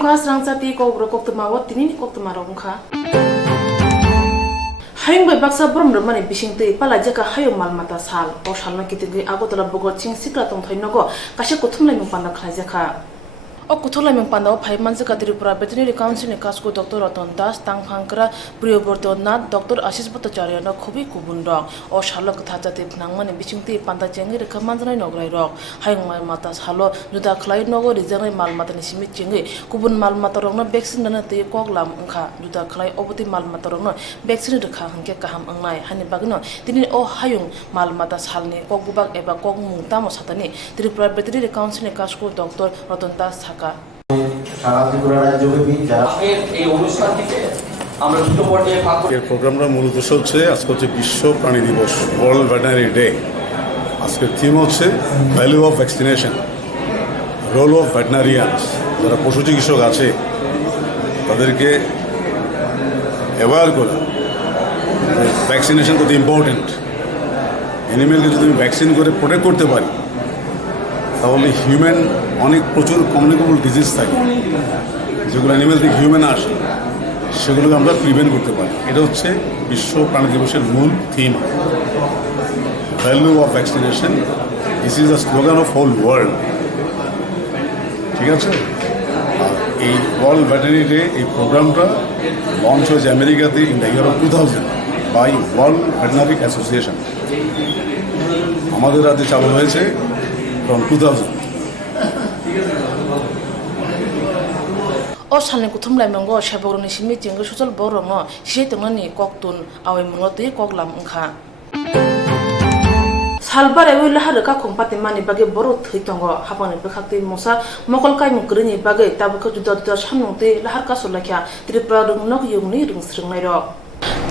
Hayungkha Swrangchati Kokborok Koktwma tini Koktwma rongkha. Hayung bai baksa brom mani bisingtui pala jaka hayung malmata sal o salna kitigi agotala bogo ching sikla tong thainogo kashe kothumlai mungpanda khlajaka. O kuthulai mungpanda phai manjaka Tripura Veterinary Council ni kasku Dr. Ratan Das tangphangkra Priyobortona Dr. Ashish Bhattacharya na khobi kubundok o salok thajati nangmani bisingtui panda chengi rekha manjnai nograi rok hayung malmata salo juda khlai nogo rijangai malmata ni simit chengi kubun malmata rokna vaccine na te koklam ongkha juda khlai oboti malmata rokna vaccine rekha hangke kaham angnai hani bagno tini o hayung malmata salni kokbubak eba kokmung tamo satani Tripura Veterinary Council ni kasku Dr. Ratan Das এর প্রোগ্রামটা মূল উদ্দেশ্য হচ্ছে আজকে হচ্ছে বিশ্ব প্রাণী দিবস ওয়ার্ল্ড ভেটেরিনারি ডে। আজকের থিম হচ্ছে value of vaccination, role of veterinarians. যারা পশু চিকিৎসক আছে তাদেরকে অ্যাওয়ার করা, ভ্যাকসিনেশন কত ইম্পর্টেন্ট। অ্যানিমেলকে যদি আমি ভ্যাকসিন করে প্রোটেক্ট করতে পারি তাহলে হিউম্যান প্রচুর কমিউনিকেবল ডিজিজ থাকে যেগুলো অ্যানিমেল থেকে হিউম্যান আসে, সেগুলোকে আমরা প্রিভেন্ট করতে পারি। এটা হচ্ছে বিশ্ব প্রাণী দিবসের মূল থিম, value of vaccination. This is the slogan of whole world. ঠিক আছে, আর এই ওয়ার্ল্ড ভেটেরিনারি ডে এই প্রোগ্রামটা লঞ্চ হয়েছে আমেরিকাতে in the year of 2000 by world veterinary association. আমাদের রাজ্যে চালু হয়েছে from 2000. O salni kuthumlai mango shaboroni simi chengi social borongo shi tengani koktun awai mungoti koklam ongkha. Salbare wi lahar ka khongpati mani bage boro theitongo hapani bekhakti mosa mokol kai mukrini bage tabuk juda juda samnungti lahar ka solakha Tripura rungnok yungni rungsringnai ro.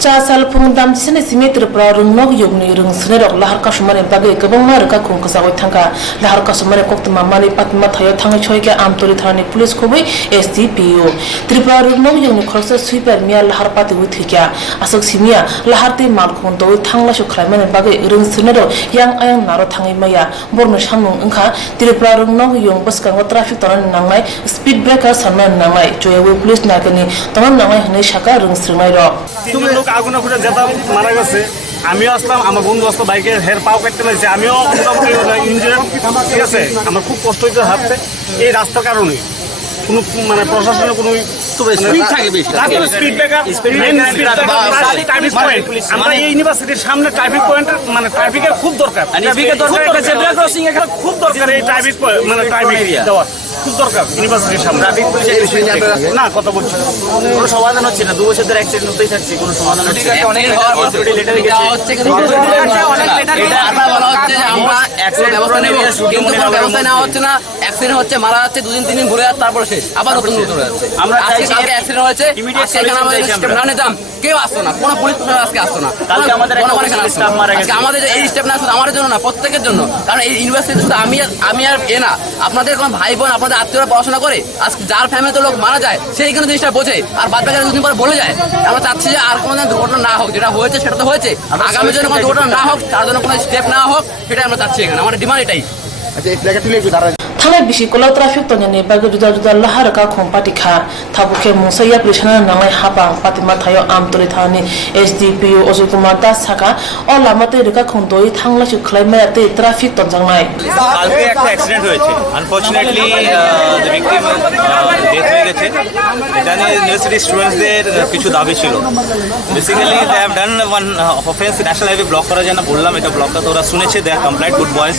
Cha sal phungdam sene sime Tripura rungnok yungni rungsne rok lahar ka sumare bage gabangma rka khongkasa oi thangka lahar ka sumare Koktwma mani patma thayo thangai choike amtori thani police khobui SDPO Tripura rungnok yungni khorsa sweeper mia lahar pati ui thikya asok simia lahar te mal khon doi thangla su khlaimane bage rungsne ro yang ayang naro thangai maya borno samnung ongkha Tripura rungnok yung baskango traffic tonan nangnai speed breaker sanman nangnai joyewe police nakani tonan nangnai hne shaka rungsringnai ro লোক আগুনে ফুটে যেটা মারা গেছে, আমিও আসলাম, আমার বন্ধু আসলো, বাইকের হের পাও কাটতে পেরেছে, আমিও মোটামুটি ইঞ্জুরি। ঠিক আছে, আমার খুব কষ্ট হয়েছে হাঁটতে এই রাস্তার কারণে। কোনো মানে প্রশাসনের কোনো আমরা এই ইউনিভার্সিটির সামনে ট্রাফিক পয়েন্ট মানে ট্রাফিকের খুব দরকার, খুব দরকার এই ট্রাফিক মানে ট্রাফিক দেওয়ার খুব দরকার ইউনিভার্সিটির সামনে। না কথা বলছি কোনো সমাধান হচ্ছে না, 2 বছর ধরে অ্যাক্সিডেন্ট হতেই থাকছে, কোনো সমাধান হচ্ছে না। অ্যাক্সিডেন্ট হচ্ছে, মারা যাচ্ছে, 2 দিন 3 দিন ঘুরে যাচ্ছে, তারপর শেষ আবার নতুন নতুন যাচ্ছে। আমরা আজকে অ্যাক্সিডেন্ট হয়েছে, না নিতাম, কেউ আসতো না, কোনো পুলিশ প্রশাসন আজকে আসতো না। আমাদের এই স্টেপ না শুধু আমাদের জন্য না, প্রত্যেকের জন্য। কারণ এই ইউনিভার্সিটি শুধু আমি আর এ না, আপনাদের কোনো ভাই বোন আপনাদের আত্মীয়রা পড়াশোনা করে, আজকে যার ফ্যামিলিতে লোক মারা যায় সেই এখানে জিনিসটা বোঝে, আর বাদ বাকি 2 দিন পরে বলে যায়। আমরা চাচ্ছি যে আর কোনো দুর্ঘটনা না হোক, যেটা হয়েছে সেটা তো হয়েছে, আগামী জন্য কোনো দুর্ঘটনা না হোক, তার জন্য কোনো স্টেপ না হোক, সেটাই আমরা চাচ্ছি এখানে। আমাদের ডিমান্ড এটাই। Thangai bisi kola traffic tonyani bage juda juda lahar ka khongpati kha thabuke musaya prishana nangai hapang patima thayo amtori thani SDPO Koktwma Das saka o lamate reka khondoi thangla chu khlaimaya te traffic tonjangnai কালকে একটা accident হয়েছে, unfortunately the victim death হয়ে গেছে। এখানে university স্টুডেন্টসদের কিছু দাবি ছিল। Basically they have done one offence, national highway block করার জন্য বললাম, এটা ব্লকটা তো ওরা শুনেছে, they are complied, good boys.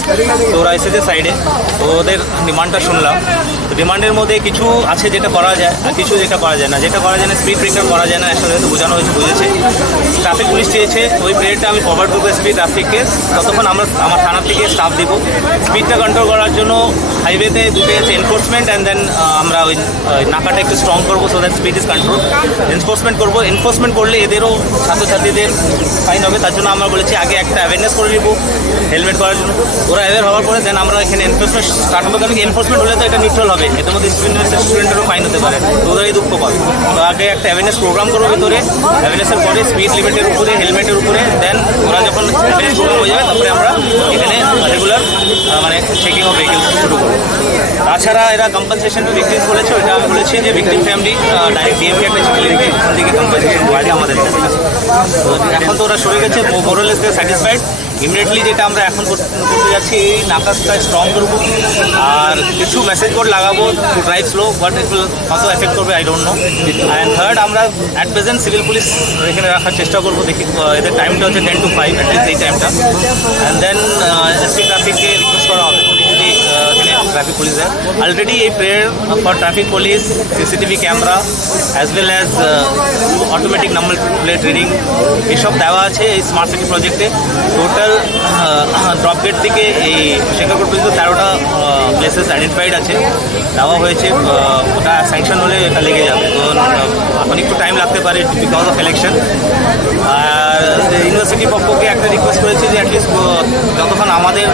তো ওরা এসেছে সাইডে, তো ওদের ডিমান্ডটা শুনলাম। তো ডিমান্ডের মধ্যে কিছু আছে যেটা করা যায়, আর কিছু যেটা করা যায় না। যেটা করা যায় না, স্পিড ব্রেকার করা যায় না, ন্যাশনাল হাইওয়ে বোঝানো হয়েছে, বুঝেছে। ট্রাফিক পুলিশ চেয়েছে, ওই পিরিয়ডটা আমি ফরওয়ার্ড করবো স্পিড ট্রাফিককে, ততক্ষণ আমার থানা থেকে স্টাফ দিব। স্পিডটা কন্ট্রোল করার জন্য হাইওয়েতে দুটো আছে এনফোর্সমেন্ট, অ্যান্ড দেন আমরা ওই নাকাটা একটু স্ট্রং করবো, so that speed is control. Enforcement করবো, এনফোর্সমেন্ট করলে এদেরও ছাত্রছাত্রীদের ফাইন হবে, তার জন্য আমরা বলেছি আগে একটা অ্যাওয়ারনেস করে নিব হেলমেট করার জন্য। ওরা অ্যাওয়ার হওয়ার পরে দেন আমরা এখানে এনফোর্সমেন্ট স্টার্ট হবে। কারণ এনফোর্সমেন্ট হলে তো এটা নিউট্রাল হবে, এর মধ্যে স্টুডেন্টেরও ফাইন হতে পারে, তো ওদেরই দুঃখ পাবে। তো আগে একটা অ্যাওয়ারনেস প্রোগ্রাম করবো ভিতরে, অ্যাওয়ারনেসের পরে স্পিড লিমিটের উপরে, হেলমেটের উপরে, দেন ওরা যখন অ্যাওয়ারনেস প্রোগ্রাম হয়ে যাবে তারপরে আমরা এখানে রেগুলার মানে চেকিং অফ ভেহিকেলস শুরু করবো। তাছাড়া এরা কম্পেনসেশন টু ভিকটিমস বলেছে, ওইটা আমি বলেছি যে ভিকটিম ফ্যামিলি ডাইরেক্ট ডিএমকে একটা চিঠি লিখবে, ওখান থেকে কম্পেনসেশন বাড়ি আমাদের কাছে। তো এখন তো ওরা সরে গেছে, মোরালেস দে স্যাটিসফাইড। ইমিডিয়েটলি যেটা আমরা এখন করতে যাচ্ছি, এই নাকাশটা স্ট্রং করবো আর কিছু মেসেজ বোর্ড লাগাবো to drive slow, but it will কত এফেক্ট করবে I don't know. And third, আমরা অ্যাট প্রেজেন্ট সিভিল পুলিশ এখানে রাখার চেষ্টা করবো, দেখি এদের টাইমটা হচ্ছে 10 to 5 অ্যাটলিস্ট এই টাইমটা। অ্যান্ড দেন এসপি ট্রাফিককে রিকোয়েস্ট করা হবে যদি এখানে ট্রাফিক পুলিশ দেয়। অলরেডি এই prayer for traffic police, CCTV camera as well as automatic number plate reading এসব দেওয়া আছে এই স্মার্ট সিটি প্রজেক্টে। টোটাল ড্রপ গেট থেকে এই শেখারপুর পর্যন্ত 13টা প্লেসেস আইডেন্টিফাইড আছে, দেওয়া হয়েছে। ওটা স্যাংশন হলে এটা লেগে যাবে, তো এখন একটু টাইম লাগতে পারে বিকজ অফ ইলেকশন। আর ইউনিভার্সিটির পক্ষকে একটা রিকোয়েস্ট করেছে যে অ্যাটলিস্ট যতক্ষণ আমাদের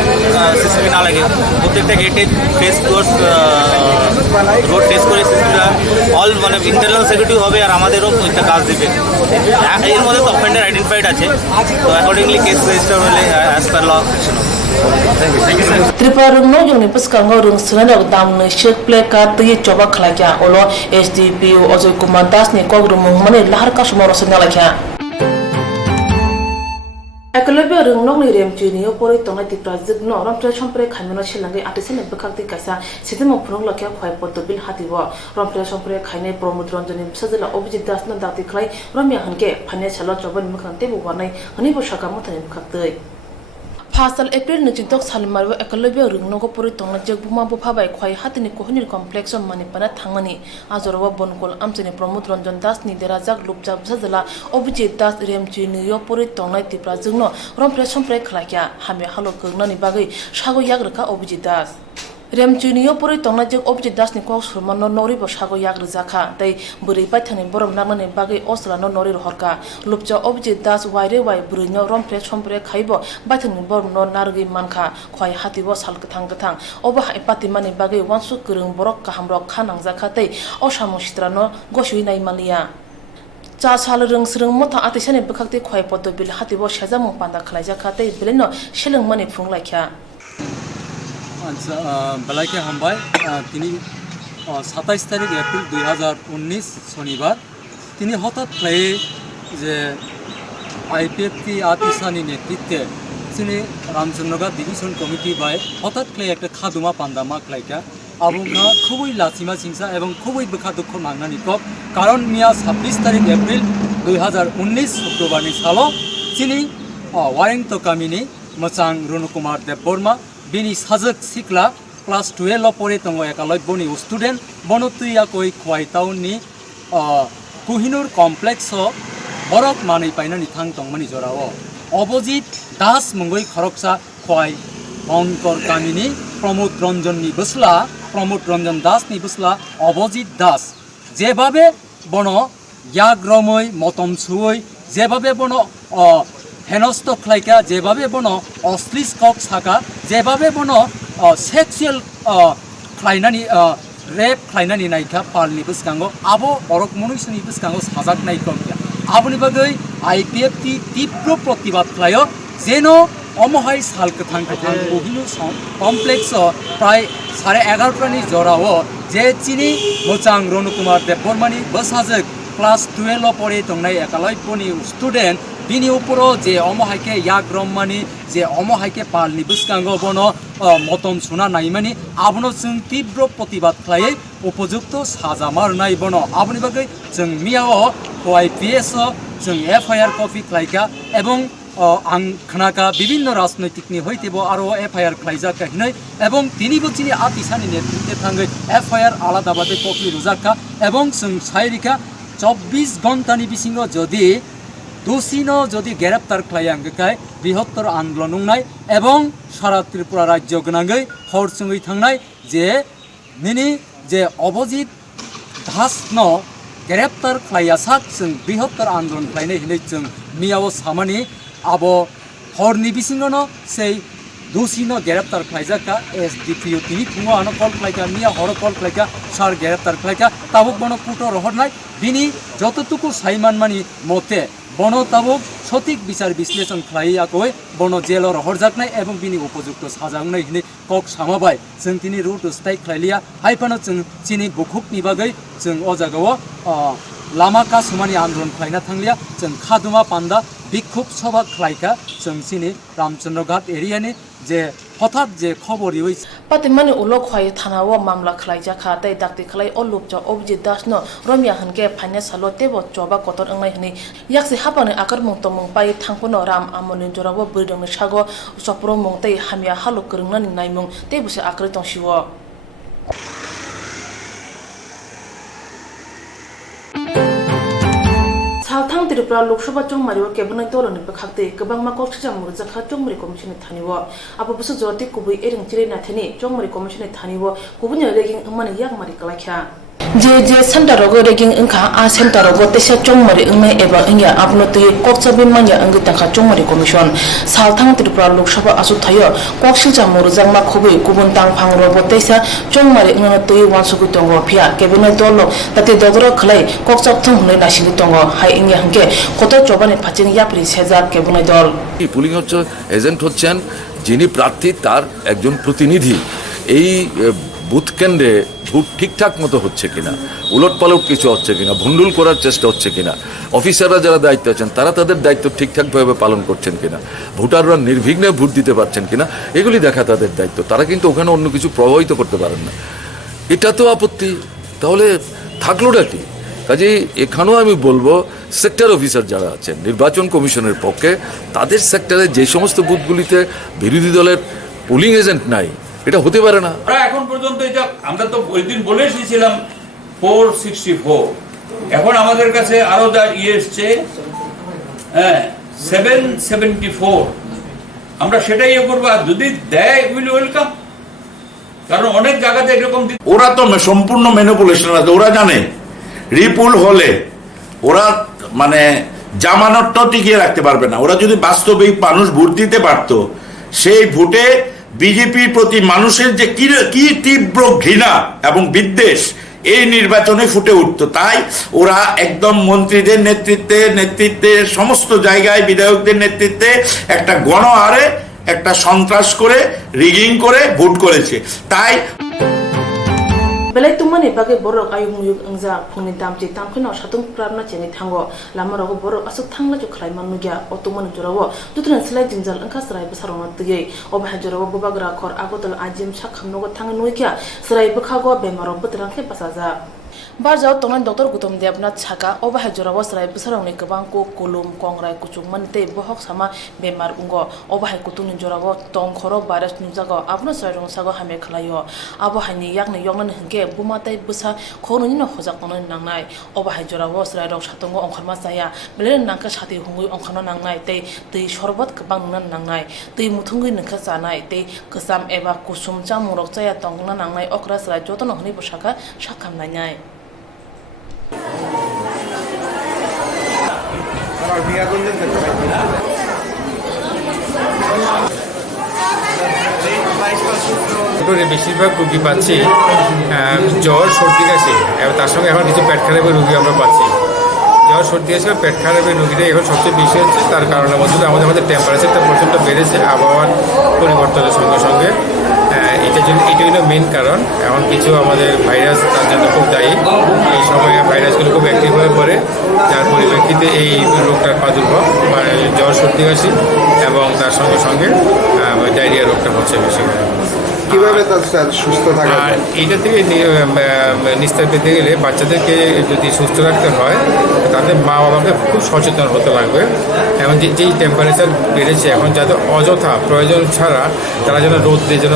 সিসিটিভি না লাগে প্রত্যেকটা গেটে ফেস রোড টেস্ট করে সিসিটিভিটা অল মানে ইন্টারনাল সিকিউরিটি হবে আর আমাদেরও একটা কাজ দেবে। এর মধ্যে তো অফেন্ডার আইডেন্টিফাইড আছে, তো অ্যাকর্ডিংলি কেস রেজিস্টার হলে অ্যাজ পার ল অ্যাকশন হবে। त्रिपुरा रुंगनो जोंनि पुस्कांगो रुंग सुनाय दामनो शेक प्ले कार्ड तय चोबा खलाक्या ओलो एसडीपीओ अजय कुमार दास नि कोगरुम माने लाहार का समारो सनालाख्या एकलब्य रुंगनोक नि रेमचुनि उपरि तंनाय त्रिपुरा जिगनो रमप्रे सम्प्रे खायमनो शिलांगै आटिसेने बखाक्ति कासा सिथिमो फुरंग लख्या खय पद्दबिल हातिबो रमप्रे सम्प्रे खायनाय प्रमोद रंजननि फिसाजला अभिजित दास न दाति खलाय रम्या हनके फाने छलो चबन मुखांते बुवानाय हनि बसाका मथानि मुखाक्तै फासल एप्रिल नचितक सालमारबो एकलब्य रुंगनोको परि तंना जगबुमा बफाबाय खय हातिनि कोहनिर कमप्लेक्स मानिपाना थांगानि आजरवा बनकल आमचनि प्रमोद रंजन दास नि देराजाक लुपजा फिसाजला अभिजित दास रेमचुनियो परि तंनाय त्रिपुरा जिगनो रमप्रे सम्प्रे खलाक्या हामे हालो गगनानि बागै सागो याग्रका अभिजित दास रेमचुनियो परि तंनाय जग अभिजित दास नि कक सुरमान नौरिबो सागो याग्रजाखा तै बोरै बायथानि बरम नांनानि बागै असलानो नौरिर हरका लुपजा अभिजित दास वायरे वाय बुरैनो रमप्रे सम्प्रे खायबो बायथानि बरम न नारगै मानखा खय हातिबो साल गथां गथां अबा पातिमानि बागै वानसु गोरों बरक काहामरक खानांजाखा तै असामु सित्रानो गसुइ नायमालिया चा साल रोंसरों मथा आतिसानि बखाक्ति खय पद्दबिल हातिबो सेजामु पान्दा खलायजाखा तै बेलेनो शिलंमानि फुंलायख्या बेलाइके हामबाय তিনি 27 তারিখ এপ্রিল 2019 শনিবার তিনি হঠাৎ করে যে আইপিএফটি আতিসানি নেতৃত্বে তিনি রামচন্দ্রগা ডিভিশন কমিটি বাই হঠাৎ করে একটা খাদুমা পান্দামা খাইকা আবুঙ্গা খুবই লাচিমা চিংসা এবং খুবই বেখা দুঃখ মাংনানি কক কারণ মিয়া 26 তারিখ এপ্রিল 2019 শুক্রবারনি সালো তিনি ওয়ারেংটো কামিনি মচাং রুনুকুমার দেববর্মা बिनि साजक सिक्ला क्लास 12 परे दङ एकालब्यनि स्टुडेन्ट बनतुया कय खवाइटाउननि कुहिनुर कमप्लेक्स बरक मानै पाइनानि थां दंमनि जराव अभिजित दास मंगै खरकसा खवाइ बंकर गामिनि प्रमोद रंजननि बसला प्रमोद रंजन दासनि बसला अभिजित दास जेभाबे बन याग्रमै मतम सुयै जेभाबे बन हेनस्त खलाइका जेभाबे बन अश्लील कक साका जेभाबे बन सेक्सुअल खलाइनानि रेप खलाइनानि नायखा पालनि बसकांगो आबो बरक मनुष्यनि बसकांगो साजाक नायखा आबनि बागै आईपीएफटी तीव्र प्रतिबाद खलायो जेन अमहाय साल कथां कथां कोहिनु कमप्लेक्स प्राय 11:30 जराव जे चिनि मोचां रनुकुमार देबबर्मानि बसाजक क्लास 12 परे दंनाय एकालब्यनि स्टुडेन्ट बिनि ऊपर जे अमहायके याग्रमानि जे अमहायके पालनि बसकांगो बन मतम सुना नायमानि आबनो जों तीव्र प्रतिबाद खलायै उपयुक्त साजा मारनाय बन आबनि बागै जों मियाव ओआईपीएस जों एफआईआर कपि खलायका एवं आं खोनाका विभिन्न राजनैतिकनि हयतेबो आरो एफआईआर खलायजाका हिनै एवं तिनि बचिनि आतिसानि नेतृत्वे थांगै एफआईआर आलादाबादे कपि रुजाका एवं जों सायरिका 24 घंटानि बिसिङाव जदि दोषीनो जदि ग्रेप्तार खालामगाय बृहत्तर आंदोलन नंनाय एवं सारा त्रिपुरा राज्य गनाङै हरसङै थांनाय जे निनि जे अभिजित दासनो ग्रेप्तार खालायासाक जों बृहत्तर आंदोलन खालायनाय हिनै जों मियाव सामानि आबो हरनि बिसिङावनो sei दोषीनो ग्रेप्तार खालायजाका एसडीपीओ तिनि फुङाव आनो कल खालायका मिया हर कल खालायका सार ग्रेप्तार खालायका ताबुक बनो कुटो रहरनाय बिनि जतटुकु साइमान मानि मते बनो ताबुक सठिक बिचार विश्लेषण खालायाखै बनो जेलर हरजाकनाय एबं बिनि उपयुक्त साजांनाय हिनि कक सामाबाय जों तिनि रुट स्ट्राइक खालायलिया हाइफानो जों चिनि बुखुकनि बागै जों अ जागायाव लामा का सुमानि आन्दोलन खालायना थांलिया जों खादुमा पान्दा बिक्षोभ सभा खालायका जों चिनि रामचन्द्र घाट एरियानि जे हठाৎ जे खबर इउ पातिमानि उलो खवाय थानाव मामला खालायजाखा तै दाक्ति खालाय अलुपचा अभिजित दासनो रमिया हनके फाइने सालो तेबो चोबा कतर अंगनाय हनि याक्सि हापाने आकार मुंतो मुंपाय थांखुनो राम आमनि जराबो बैदोंनि सागो सप्रो मुंतै हामिया हालु करंनानि नायमुं तेबुसे आक्रे तंसिवो सालथां त्रिपुरा लोकसभा चौमारिव केबिनेट दलनि बखाक्ते गोबां माकक सिजामुर जाखा चौमारि कमिसननि थानिव आबुबुसु जरति कुबै एरिं चिरे नाथेनि चौमारि कमिसननि थानिव गुबुन रेगिं माने यागमारि कलाख्या जे सेंटर रोगो रेगिं इंखा आ सेंटर रोगो तेसा चौमारि इंमे एबा इंया आपनो तै कक्सबि मान्या अंगि तंखा चौमारि कमिसन सालथां त्रिपुरा लोकसभा आसु थायो कक सिजामुर जांमा खुबै गुबुन तां फां रोगो तेसा चौमारि इंनो तै वानसुगु दंगो फिया केबिनेट दल ताते ददर खलाय कक्सब थं हुनै नासिगु दंगो हाय इंया हंके কত জবানে ফাচিং ইয়াপ্রি সেজা কেবুনাই দল পুলিং হচ্ছে এজেন্ট হচ্ছেন যিনি প্রার্থী তার একজন প্রতিনিধি এই বুথ কেন্দ্রে ভোট ঠিকঠাক মতো হচ্ছে কিনা উলটপালট কিছু হচ্ছে কিনা ভুন্ডুল করার চেষ্টা হচ্ছে কিনা অফিসাররা যারা দায়িত্ব আছেন তারা তাদের দায়িত্ব ঠিকঠাকভাবে পালন করছেন কিনা ভোটাররা নির্বিঘ্নে ভোট দিতে পারছেন কিনা এগুলি দেখা তাদের দায়িত্ব তারা কিন্তু ওখানে অন্য কিছু প্রভাবিত করতে পারেন না এটা তো আপত্তি তাহলে থাকলোটা কি কাজেই এখানেও আমি বলবো সেক্টর অফিসার যারা আছেন নির্বাচন কমিশনের পক্ষে তাদের সেক্টরে যে সমস্ত বুথগুলিতে বিরোধী দলের পোলিং এজেন্ট নাই এটা হতে পারে না এখন পর্যন্ত এটা আমরা তো ওই দিন বলে এসেছিলাম 464 এখন আমাদের কাছে আরো যা এসছে 774 আমরা সেটাই করব আর যদি দেয় উইল ওয়েলকাম কারণ অনেক জায়গাতে এরকম ওরা তো সম্পূর্ণ ম্যানিপুলেশন আছে ওরা জানে রিপুল হলে ওরা মানে জামানতটা টিকিয়ে রাখতে পারবে না ওরা যদি বাস্তবিক মানুষ ভোট দিতে পারত সেই ভোটে বিজেপির প্রতি মানুষের যে কি তীব্র ঘৃণা এবং বিদ্বেষ এই নির্বাচনে ফুটে উঠত তাই ওরা একদম মন্ত্রীদের নেতৃত্বে সমস্ত জায়গায় বিধায়কদের নেতৃত্বে একটা গণহারে একটা সন্ত্রাস করে রিগিং করে ভোট করেছে তাই belai tumani bage borok ayung muyuk angja phungni damchi tamkhino satung prarna cheni thango lamarago borok asuk thangla ju khlai manugya otumani jorawo dutran slai jinjal angka srai basarona tiyei obha jorawo bobagra khor agotol ajim sakhamnogo thang noikya srai bukhago bemaro butrangkhe basaja बारजाव तंगन doctor Gautam Debnath छाका ओबाहाय जराव सराय बसरावनि गोबां को कुलुम कंग्राय कुचुंगमन ते बहक सामा बेमार उंगो ओबाहाय कुतुनि जराव तंग खरो भाइरास नुजागो आपनो सरायरं सागो हामे खलायो आबहायनि यागनि यंगन हंगे बुमाताय बसा खौननि न हजाकनो नांनाय ओबाहाय जराव सरायरं सातंगो अंखरमा जाया बेले नांका साथि हुंगुय अंखनो नांनाय ते दै सरबत गोबां नुना नांनाय दै मुथुंगै नखा जानाय ते गोसाम एबा कुसुम जामुरक जाया तंगना नांनाय अक्रा सराय जतन हनि बसाका साखामनाय বেশিরভাগ রোগী পাচ্ছি জ্বর সর্দি কাশি এবং তার সঙ্গে এখন কিছু পেট খারাপের রোগী আমরা পাচ্ছি জ্বর সর্দি কাশি পেট খারাপের রোগীরা এখন সবচেয়ে বেশি হচ্ছে তার কারণের মধ্যে আমাদের টেম্পারেচারটা প্রচণ্ড বেড়েছে আবহাওয়ার পরিবর্তনের সঙ্গে সঙ্গে এটা হলো মেন কারণ এখন কিছু আমাদের ভাইরাস তার জন্য খুব দায়ী এই সময়ে ভাইরাসগুলো খুব অ্যাক্টিভ হয়ে পড়ে যার পরিপ্রেক্ষিতে এই রোগটার প্রাদুর্ভাব মানে জ্বর সর্দি কাশি এবং তার সঙ্গে সঙ্গে ডায়রিয়া রোগটা হচ্ছে বেশি করে কিভাবে তার সুস্থ থাকা আর এইটা থেকে নিস্তার পেতে গেলে বাচ্চাদেরকে যদি সুস্থ রাখতে হয় তাদের মা বাবাকে খুব সচেতন হতে লাগবে এবং যেই টেম্পারেচার বেড়েছে এখন যাতে অযথা প্রয়োজন ছাড়া তারা যেন রোদ্রে যেন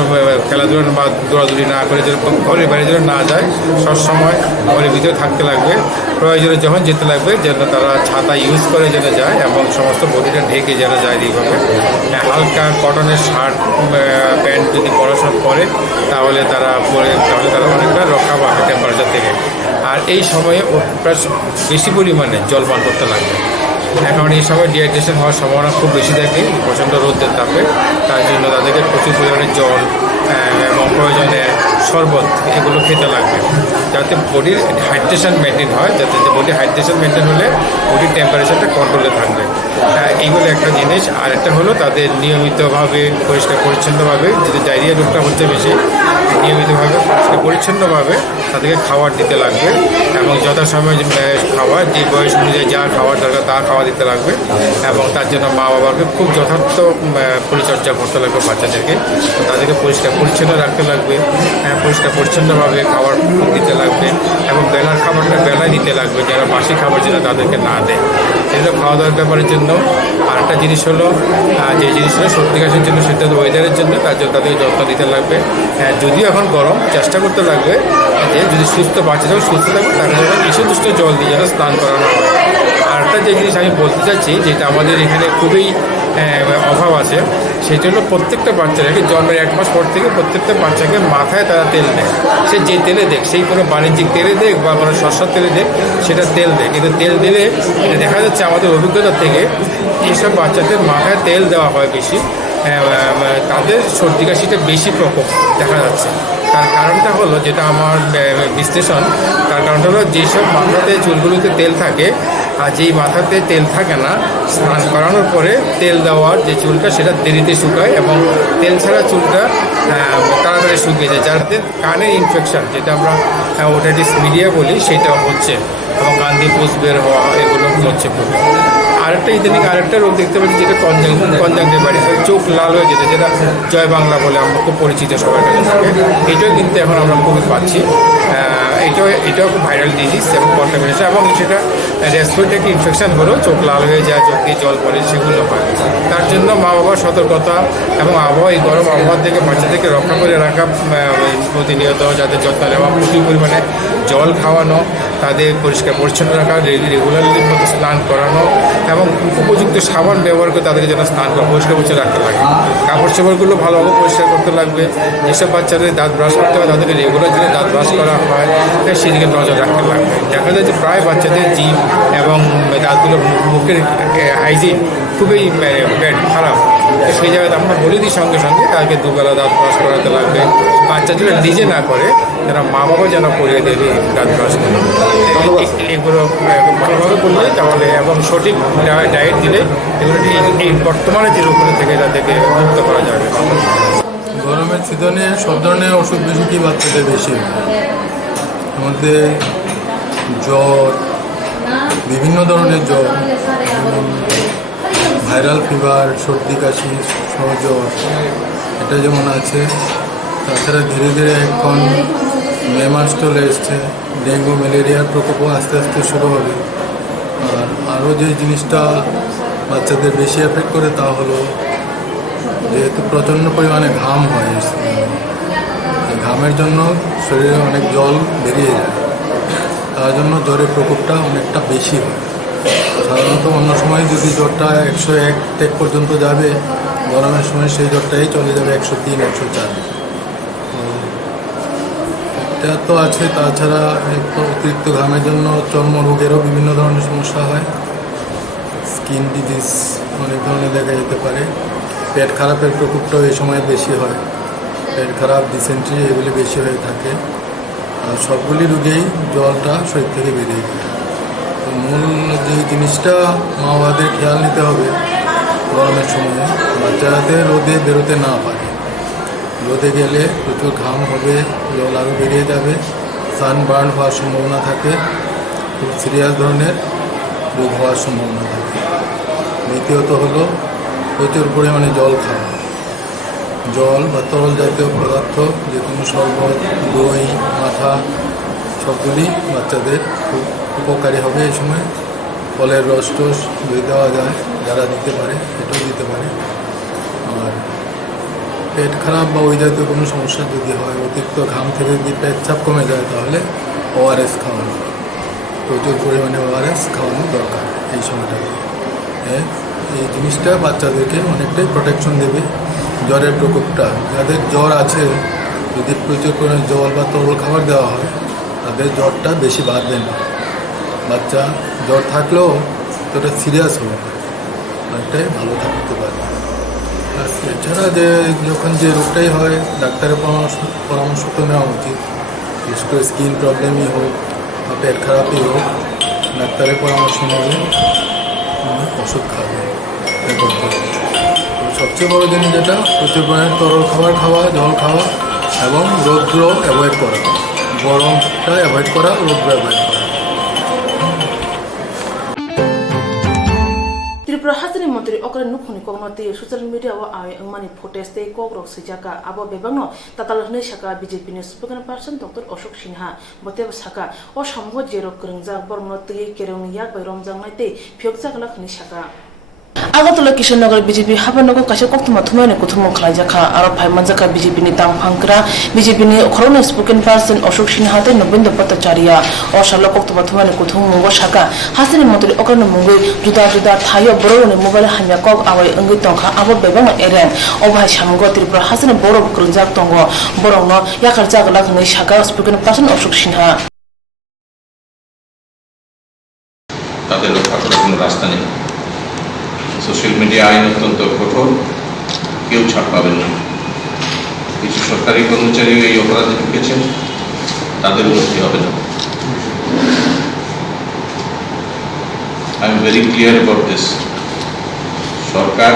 খেলাধুলা বা দৌড়াদৌড়ি না করে যেন ঘরের বাইরে যেন না যায় সবসময় ঘরের ভিতরে থাকতে লাগবে প্রয়োজনে যখন যেতে লাগবে যেন তারা ছাতা ইউজ করে যেন যায় এবং সমস্ত বডিটা ঢেকে যেন যায় এইভাবে হালকা কটনের শার্ট প্যান্ট যদি পড়াশোনা করে তাহলে তারা অনেকটা রক্ষা পাবে টেম্পারেচার থেকে আর এই সময়ে প্রায় বেশি পরিমাণে জল পান করতে লাগবে এখন এই সময় ডিহাইড্রেশন হওয়ার সম্ভাবনা খুব বেশি থাকে প্রচণ্ড রোদের তাপে তার জন্য তাদেরকে প্রচুর পরিমাণে জল এবং প্রয়োজনে শরবত এগুলো খেতে লাগবে, যাতে বডির হাইড্রেশন মেনটেন হয়, যাতে বডির হাইড্রেশন মেনটেন হলে বডির টেম্পারেচারটা কন্ট্রোলে থাকবে। এইগুলো একটা জিনিস। আর একটা হলো তাদের নিয়মিতভাবে পরিষ্কার পরিচ্ছন্নভাবে, যদি ডায়রিয়া রোগটা হচ্ছে বেশি, নিয়মিতভাবে পরিষ্কার পরিচ্ছন্নভাবে তাদেরকে খাবার দিতে লাগবে এবং যথাসময়ে খাবার, যে বয়স অনুযায়ী যা খাওয়ার দরকার তা খাওয়া দিতে লাগবে এবং তার জন্য মা বাবাকে খুব যথার্থ পরিচর্যা করতে লাগবে বাচ্চাদেরকে। তাদেরকে পরিষ্কার পরিচ্ছন্ন রাখতে লাগবে, পরিষ্কার পরিচ্ছন্নভাবে খাবার দিতে লাগবে এবং বেলার খাবারটা বেলায় দিতে লাগবে, যারা বাসি খাবার যেন তাদেরকে না দেয়। সেটা খাওয়া দাওয়ার ব্যাপারের জন্য। আর একটা জিনিস হলো, যে জিনিসটা সর্দি কাশির জন্য সেটা ওয়েদারের জন্য, তার জন্য তাদেরকে যত্ন দিতে লাগবে। যদিও এখন গরম, চেষ্টা করতে লাগবে যে যদি সুস্থ বাচ্চা যখন সুস্থ থাকবে তাকে যেন ইসুদুষ্ট জল দিয়ে যেন স্নান করানো হয়। আর একটা যে জিনিস আমি বলতে চাচ্ছি, যেটা আমাদের এখানে খুবই অভাব আছে, সেই জন্য প্রত্যেকটা বাচ্চাকে জন্মের 1 মাস পর থেকে প্রত্যেকটা বাচ্চাকে মাথায় তারা তেল দেয়। সে যে তেলে দেখ, সেই কোনো বাণিজ্যিক তেলে দেখ বা কোনো সরষের তেলে দেখ, সেটা তেল দেয়। কিন্তু তেল দিলে এটা দেখা যাচ্ছে আমাদের অভিজ্ঞতা থেকে, এইসব বাচ্চাদের মাথায় তেল দেওয়া হয় বেশি, তাদের সর্দি কাশিটা বেশি প্রকোপ দেখা যাচ্ছে। তার কারণটা হলো, যেটা আমার বিশ্লেষণ, তার কারণটা হলো যেসব মাথাতে চুলগুলোতে তেল থাকে আর যেই মাথাতে তেল থাকে না, স্নান করানোর পরে তেল দেওয়ার যে চুলটা সেটা দেরিতে শুকায় এবং তেল ছাড়া চুলটা তাড়াতাড়ি শুকিয়ে যায়, যাতে কানের ইনফেকশন, যেটা আমরা ওটাইটিস মিডিয়া বলি, সেটা হচ্ছে এবং কান দিয়ে পুষ বের হওয়া, এগুলো হচ্ছে খুবই। আরেকটা ইদানিং আরেকটা রোগ দেখতে পাচ্ছি, যেটা কনজাংটিভাইটিস, চোখ লাল হয়ে যেতে, যেটা জয় বাংলা বলে আমরা খুব পরিচিত সবার কাছে থেকে। এটাও কিন্তু এখন আমরা খুবই পাচ্ছি। এটাও খুব ভাইরাল ডিজিজ এবং কন্টামিনেশন, এবং সেটা রেসপিরেটরি ইনফেকশন হলেও চোখ লাল হয়ে যায়, চোখ দিয়ে জল পড়ে, সেগুলো হয়। তার জন্য মা বাবার সতর্কতা এবং এই গরম আবহাওয়া থেকে বাচ্চাদেরকে রক্ষা করে রাখা, প্রতিনিয়ত যাদের যত্ন নেওয়া, প্রচুর পরিমাণে জল খাওয়ানো, তাদের পরিষ্কার পরিচ্ছন্ন রাখা, রেগুলারলি মতো স্নান করানো এবং উপযুক্ত সাবান ব্যবহার করে তাদেরকে যেন স্নান করে পরিষ্কার পরিচ্ছন্ন রাখতে লাগে। কাপড় চোপড়গুলো ভালোভাবে পরিষ্কার করতে লাগবে। যেসব বাচ্চাদের দাঁত ব্রাশ করতে হয় তাদেরকে রেগুলার যদি দাঁত ব্রাশ করা হয়, সেদিকে নজর রাখতে লাগবে। দেখা যায় যে প্রায় বাচ্চাদের জিভ এবং দাঁতগুলো, মুখের হাইজিন খুবই ব্যাড, খারাপ। সেই জায়গায় আমরা বলে দিই সঙ্গে সঙ্গে তাদেরকে দুবেলা দাঁত ব্রাশ করাতে লাগবে। বাচ্চা যেন নিজে না করে, যারা মা বাবা যেন করিয়ে দেবে দাঁত ব্রাশ করা, এগুলো ভালোভাবে করলে তাহলে, এবং সঠিক ডায়েট দিলে এগুলো এই বর্তমানে যে রোগগুলো থেকে তাদেরকে মুক্ত করা যাবে। গরমের সিজনে সব ধরনের ওষুধ বেশি বাচ্চাদের বেশি, মধ্যে জ্বর, বিভিন্ন ধরনের জ্বর, ভাইরাল ফিভার, সর্দি কাশি, জ্বর, এটা যেমন আছে। তাছাড়া ধীরে ধীরে এখন মে মাস চলে এসছে, ডেঙ্গু ম্যালেরিয়ার প্রকোপও আস্তে আস্তে শুরু হবে। আর আরও যে জিনিসটা বাচ্চাদের বেশি এফেক্ট করে তা হলো, যেহেতু প্রচণ্ড পরিমাণে ঘাম হয়, ঘামের জন্য শরীরে অনেক জল বেরিয়ে যায়, তার জন্য জ্বরের প্রকোপটা অনেকটা বেশি হয়। সাধারণত অন্য সময় যদি জ্বরটা 101 টেক পর্যন্ত যাবে, গরমের সময় সেই জ্বরটাই চলে যাবে 103, 104। এটা তো আছে। তাছাড়া অতিরিক্ত ঘামের জন্য চর্মরোগেরও বিভিন্ন ধরনের সমস্যা হয়, স্কিন ডিজিজ অনেক ধরনের দেখা যেতে পারে। পেট খারাপের প্রকোপটাও এই সময় বেশি হয়, পেট খারাপ, ডিসেন্ট্রি এগুলি বেশি হয়ে থাকে। আর সবগুলি রোগেই জলটা শরীর থেকে বেরিয়ে যায়। তো মূল যে জিনিসটা মা বাবাদের খেয়াল নিতে হবে, গরমের সময় বাচ্চাদের রোদে বেরোতে না পারে। রোদে গেলে প্রচুর ঘাম হবে, জল আরও বেরিয়ে যাবে, সানবার্ন হওয়ার সম্ভাবনা থাকে, খুব সিরিয়াস ধরনের রোগ হওয়ার সম্ভাবনা থাকে। দ্বিতীয়ত হলো প্রচুর পরিমাণে জল খাওয়া, জল বা তরল জাতীয় পদার্থ, যে কোনো শরবত, দই, মাথা, সবগুলি বাচ্চাদের খুব উপকারী হবে এই সময়। ফলের রস টস যদি দেওয়া যায়, যারা দিতে পারে এটাও দিতে পারে। আর পেট খারাপ বা ওই জাতীয় কোনো সমস্যা যদি হয়, অতিরিক্ত ঘাম থেকে যদি পেট চাপ কমে যায়, তাহলে ওআরএস খাওয়ানো, প্রচুর পরিমাণে ওআরএস খাওয়ানো দরকার এই সময়টাতে। এই জিনিসটা বাচ্চাদেরকে অনেকটাই প্রোটেকশন দেবে জ্বরের প্রকোপটা। যাদের জ্বর আছে, যদি প্রচুর পরিমাণে জল বা তরল খাবার দেওয়া হয়, তাদের জ্বরটা বেশি বাড়বে না। বাচ্চা জ্বর থাকলেও তোটা সিরিয়াস হবে না, অনেকটাই ভালো থাকতে পারে। এছাড়া যে যখন যে রোগটাই হয় ডাক্তারের পরামর্শ তো নেওয়া উচিত, বিশেষ করে স্কিন প্রবলেমই হোক বা পেট খারাপই হোক, ডাক্তারের পরামর্শ নেবে, ওষুধ খাবে, এটা করতে হবে। সবচেয়ে বড় জিনিস যেটা প্রচুর পরিমাণে তরল খাবার খাওয়া, জল খাওয়া এবং রৌদ্র অ্যাভয়েড করা, গরমটা অ্যাভয়েড করা, রৌদ্র অ্যাভয়েড করা। त्रिपुरा हाजोनि मन्त्री अकरे नुखुनि कगनति सोशल मीडिया व आय अंगमानि फुटेज ते कोकब्रक सैजाका आबो बेबांगनो ताताल हनै साका बीजेपी नि spokesperson doctor Ashok Sinha बतेब साका ओ समूह जेरो करंजा बरनो तै केरौनि याक बै रमजांनाय ते फियकजाक लाखनि साका आगरतला किशननगर बीजेपी हाबानगो कासे कोक्तमा थुमायनि कुथुमो खलायजाखा आरो फाइमानजाका बीजेपी नि तांफांकरा बीजेपी नि खरौना स्पोकन पर्सन अशोक सिन्हा ते नबिन्द भट्टाचार्य ओ सालो कोक्तमा थुमायनि कुथुम मुगो साका हासिनि मंत्री अकरन मुंगै जुदा जुदा थायो बरोनि मोबाइल हामिया कग आवै अंगै तंखा आबो बेबांग एरेन ओ भाई सामगो त्रिपुरा हासिनि बरो करंजाक तंगो बरंनो याखार जागलाखनि साका स्पोकन पर्सन अशोक सिन्हा তাদের রক্ষা করার কোনো রাস্তা নেই। সোশ্যাল মিডিয়া আইন অত্যন্ত কঠোর, কেউ ছাড় পাবেন না। কিছু সরকারি কর্মচারী এই অপরাধে ঢুকেছেন, তাদের মুক্তি হবে না। I am very clear about this. সরকার,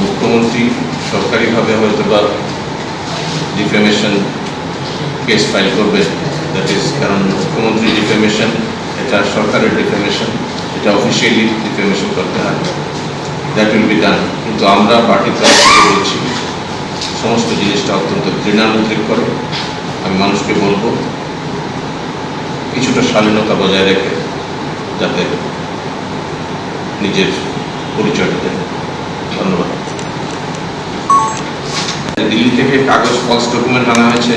মুখ্যমন্ত্রী সরকারিভাবে হয়তো বা ডিফেমেশন কেস ফাইল করবে, দ্যাট ইজ, কারণ মুখ্যমন্ত্রী ডিফেমেশন এটা সরকারের ডিফেমেশন, এটা অফিসিয়ালি ডিফেমেশন করতে হয়, দ্যাট উইল বি ডান। কিন্তু আমরা পার্টির তরফ থেকে বলছি সমস্ত জিনিসটা অত্যন্ত ঘৃণার উদ্রেক করে। আমি মানুষকে বলবো কিছুটা শালীনতা বজায় রেখে যাতে নিজের পরিচয়টা দেন। ধন্যবাদ। দিল্লি থেকে কাগজ ফলস ডকুমেন্ট আনা হয়েছে,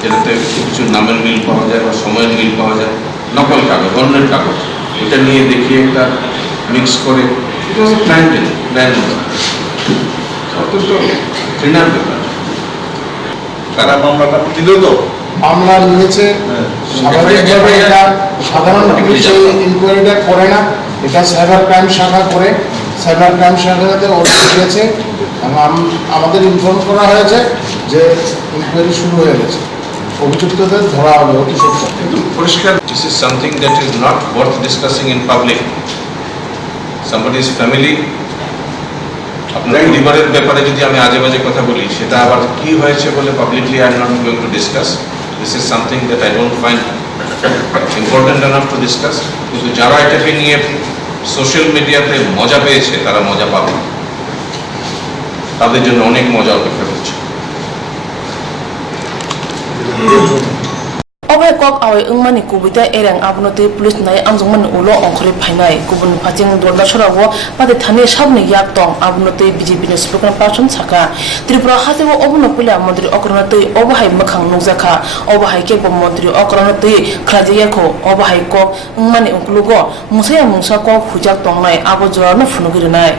যেটাতে কিছু নামের মিল পাওয়া যায় বা সময়ের মিল পাওয়া যায়, নকল কাগজ, অন্যের কাগজ, এটা নিয়ে দেখিয়ে একটা মিক্স করে, এটা হচ্ছে প্ল্যান অত্যন্ত ঘৃণার ব্যাপার। কারা মামলাটা দিল তো মামলা নিয়েছে, স্বাভাবিকভাবে এটা সাধারণ পুলিশ ইনকোয়ারিটা করে না, এটা সাইবার ক্রাইম শাখা করে, সাইবার ক্রাইম শাখাতে অর্ডার দিয়েছে এবং আমাদের ইনফর্ম করা হয়েছে যে ইনকোয়ারি শুরু হয়ে গেছে, অভিযুক্তদের ধরা হবে অতি সত্য। কিন্তু পরিষ্কার, this is something that is not worth discussing in public. Somebody's family, আপনার পরিবারের ব্যাপারে যদি আমি আজে বাজে কথা বলি, সেটা আবার কি হয়েছে বলে publicly I am not going to discuss. This is something that I don't find important enough to discuss. কিন্তু যারা এটাকে নিয়ে সোশ্যাল মিডিয়াতে মজা পেয়েছে, তারা মজা পাবে, তাদের জন্য অনেক মজা অপেক্ষা করছে। अबे कक आवे अंगमानि कुबिता एरें आबनोते पुलिस नाय आंजंमन उलो अंखरि फाइनाय गुबुन फाजिं दरदा सरावो पादे थाने सबनि याक दं आबनोते बीजेपी नि स्पोकन पर्सन साका त्रिपुरा हाजेबो अबनो पुला मन्त्री अकरनते अबहाय मखां नुजाखा अबहाय के मंत्री अकरनते ख्राजियाखो अबहाय कक अंगमानि उकलुगो मुसाया मुसा कक हुजाक दंनाय आबो जरानो फुनुगिरनाय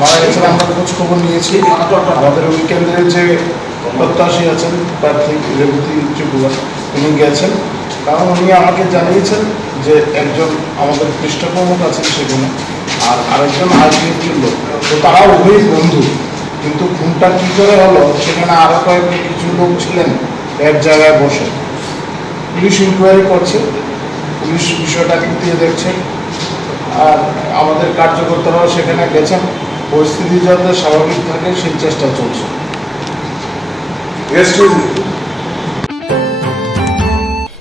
মারা গেছেন, আমরা খোঁজ খবর নিয়েছি। আমাদের ওই কেন্দ্রের যে প্রত্যাশী আছেন প্রার্থী রেবতী ত্রিপুরা, উনি গেছেন, কারণ উনি আমাকে জানিয়েছেন যে একজন আমাদের পৃষ্ঠপোষক আছেন সেখানে, আর আরেকজন আইপিএফ লোক, তো তারা উভয়ই বন্ধু। কিন্তু খুনটা কী করে হলো, সেখানে আরও কিছু লোক ছিলেন এক জায়গায় বসে। পুলিশ ইনকোয়ারি করছে, পুলিশ বিষয়টা খতিয়ে দেখছে, আর আমাদের কার্যকর্তারাও সেখানে গেছেন। পরিস্থিতি যাতে স্বাভাবিক থাকে সেই চেষ্টা চলছে।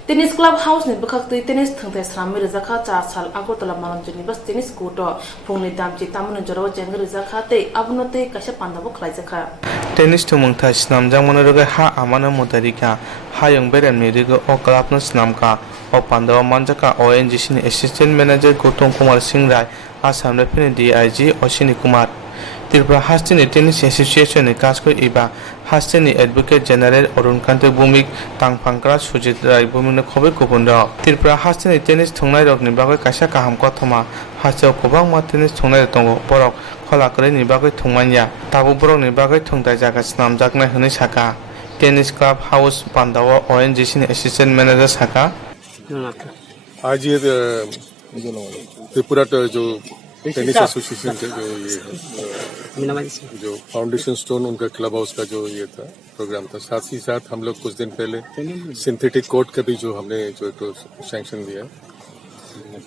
टेनिस क्लब हाउस नि बखाक्तै टेनिस थंथाय स्रामि रिजाखा 4 साल आगरतला मानजनि बस टेनिस कोर्ट फुंनि दामचि तामनो जरो जेंग रिजाखा ते आबनोते कासे पान्दाबो खलायजाखा टेनिस थुमंथा स्नामजां मनरगे हा आमानो मोदारिका हायं बेरेम निरिगो ओ क्लाबनो स्नामका ओ पान्दावा मानजाका ओएनजीसी नि असिस्टेंट मैनेजर गौतम कुमार सिंह राय आसाम रेफिनि डीआईजी अश्विनी कुमार त्रिपुरा हास्टिनि टेनिस एसोसिएशन नि काजको इबा हास्टिनि एडवोकेट जनरल अरुणकान्त भूमिक तांफांक्रा सुजित राय भूमिनो खबै गुबुन त्रिपुरा हास्टिनि टेनिस थंनाय रगनि बागै कासा काहाम कथमा हास्टियाव गोबां मा टेनिस थंनाय दङ बरक खलाकरैनि बागै थंमानिया ताबो बरकनि बागै थंदाय जागा स्नामजागनाय होनै साका टेनिस क्लब हाउस पान्दावा ओएनजीसी नि असिस्टेंट मैनेजर साका आज ये त्रिपुरा जो टेनिस एसोसिएशन के जो ये जो फाउंडेशन स्टोन उनका क्लब हाउस का जो ये था प्रोग्राम था, साथ ही साथ हम लोग कुछ दिन पहले सिंथेटिक कोर्ट का भी जो हमने जो सैंक्शन दिया,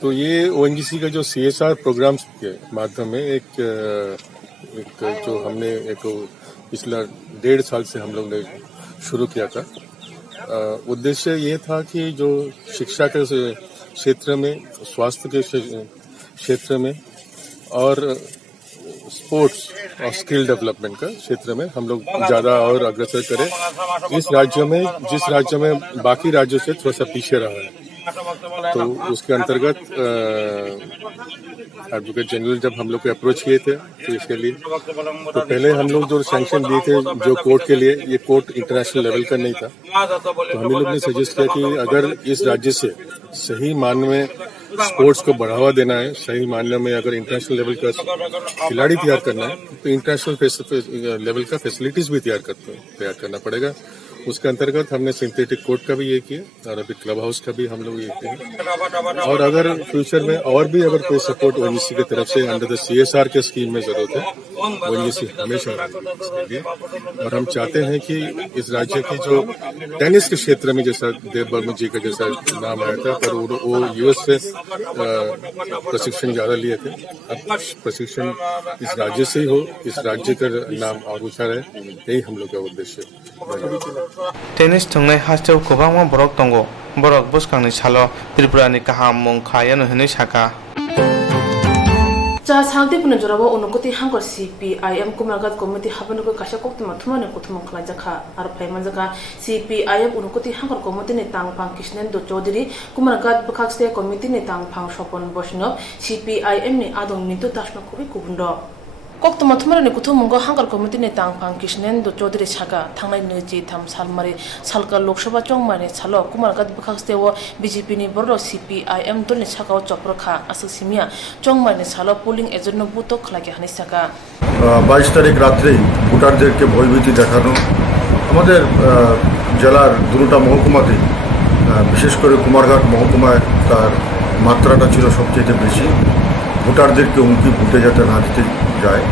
तो ये ओएनजीसी का जो CSR प्रोग्राम के माध्यम में एक जो हमने एक पिछला 1.5 साल से हम लोग ने शुरू किया था। उद्देश्य ये था कि जो शिक्षा के क्षेत्र में, स्वास्थ्य के क्षेत्र में और स्पोर्ट्स और स्किल डेवलपमेंट का क्षेत्र में हम लोग ज्यादा और अग्रसर करें इस राज्य में, जिस राज्य में बाकी राज्यों से थोड़ा सा पीछे रहा है। तो उसके अंतर्गत एडवोकेट जनरल जब हम लोग को अप्रोच किए थे तो इसके लिए, तो पहले हम लोग जो सैंक्शन दिए थे जो कोर्ट के लिए, ये कोर्ट इंटरनेशनल लेवल का नहीं था, तो हम लोग ने सजेस्ट किया कि अगर इस राज्य से सही मायने में स्पोर्ट्स को बढ़ावा देना है, सही मायने में अगर इंटरनेशनल लेवल का खिलाड़ी तैयार करना है, तो इंटरनेशनल लेवल का फैसिलिटीज भी तैयार करना पड़ेगा। उसके अंतर्गत हमने सिंथेटिक कोर्ट का भी ये किया और अभी क्लब हाउस का भी हम लोग ये किया। और अगर फ्यूचर में और भी अगर कोई सपोर्ट ओएनजीसी की तरफ से अंडर द CSR के स्कीम में जरूरत है, ओएनजीसी हमेशा इसके लिए। और हम चाहते हैं कि इस राज्य की जो टेनिस के क्षेत्र में, जैसा देव बर्मन जी का जैसा नाम आया था, पर वो US से प्रशिक्षण ज्यादा लिए थे, अब प्रशिक्षण इस राज्य से ही हो, इस राज्य का नाम और ऊंचा रहे, यही हम लोग का उद्देश्य है। टेनिस थंगनाय हास्टेव गोबांमा बरक दंगो बरक बसखांनि सालो त्रिपुरानि गाहाम मुं खायानो हनै साका चा सांगते पुने जोराबो उनुकुति हांगर CPIM कुमारगत कमिटी हाबनको काशा कोक्तमा थुमाने कुथुमं खलाजखा आर फाइमाजका CPIM उनुकुति हांगर कमिटी ने तांगफां कृष्णेंद्र चौधरी कुमारगत बखाक्से कमिटी ने तांगफां स्वपन वैष्णव CPIM ने आदम मितु दासनो कुबि कुबुंडो कोक्तमा थुमाने कुथुमंगो हांगर कमिटी ने तांगफां कृष्णेंद्र चौधरी सागा थांनाय 23 सालमारि सालका लोकसभा चंगमाने सालो कुमारगत बखाक्से वो BJP नि बरो CPIM दलनि सागाव चप्रखा आससिमिया चंगमाने सालो पोलिंग एजेंट बुतो खलागे हानि सागा 22 तारीख रात्रि ভোটারদেরকে ভয়ভীতি দেখানো আমাদের জেলার দুটো মহকুমাতে বিশেষ করে কুমারঘাট মহকুমায় তার মাত্রাটা ছিল সবচেয়ে বেশি ভোটারদেরকে হুমকি ফুটে যাতে না দিতে যায়